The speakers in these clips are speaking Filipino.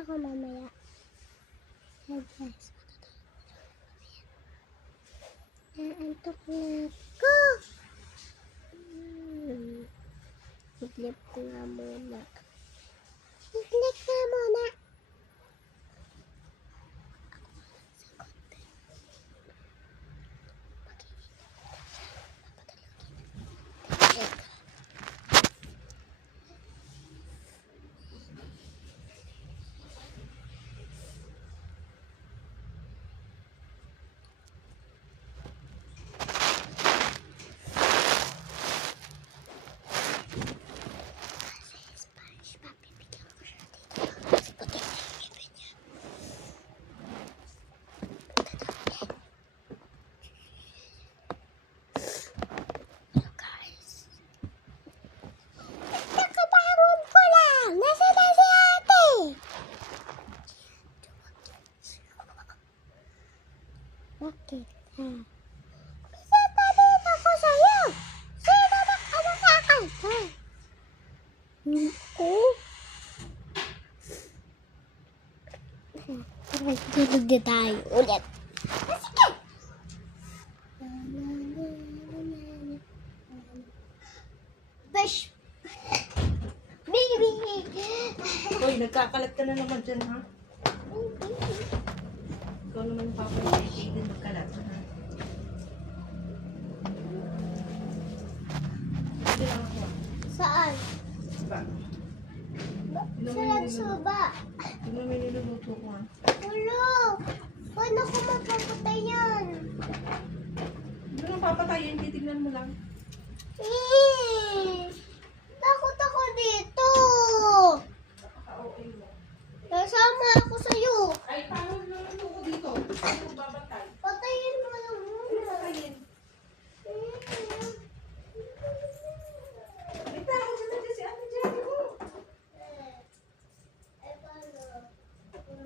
ako mamaya. Yan guys. Naantok na ako. Iglip ko nga muna. Iglip ka muna. Bakit? Bisa sabihin ako sa'yo. Sino nag-ano sa akin? Ako? Tulog na tayo ulit. Sige! Bish! Baby! Uy, nagkakalat ka na naman dyan, ha? Ikaw naman papa yung din magkalat, ha? Hindi lang ako. Saan? Ba? Saan suba? Tignan mo yung niluluto ko, ha? Ulo! Paano ko magpapatay yan? Hindi lang papatayin, titignan mo lang. Takot ako dito! Nasama ako sa'yo! Ay, paano niluluto ko dito? Ano ko babatay? Patayin mo lang muna! Patayin. Ay, paano dyan natin si Ate Jenny mo? Paano?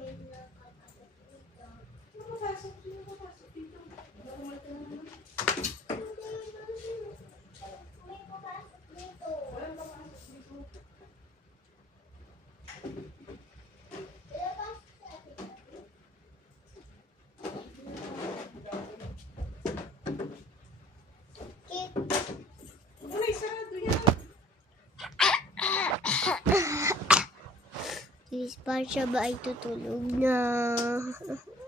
May nakakapit dito. Sino papasok? Sino papasok dito? Wala ko naman. May papasok dito. Walang papasok dito. Ilabas sa atin. Uy, sarado yan. Si Sparcia ba ay tutulog na?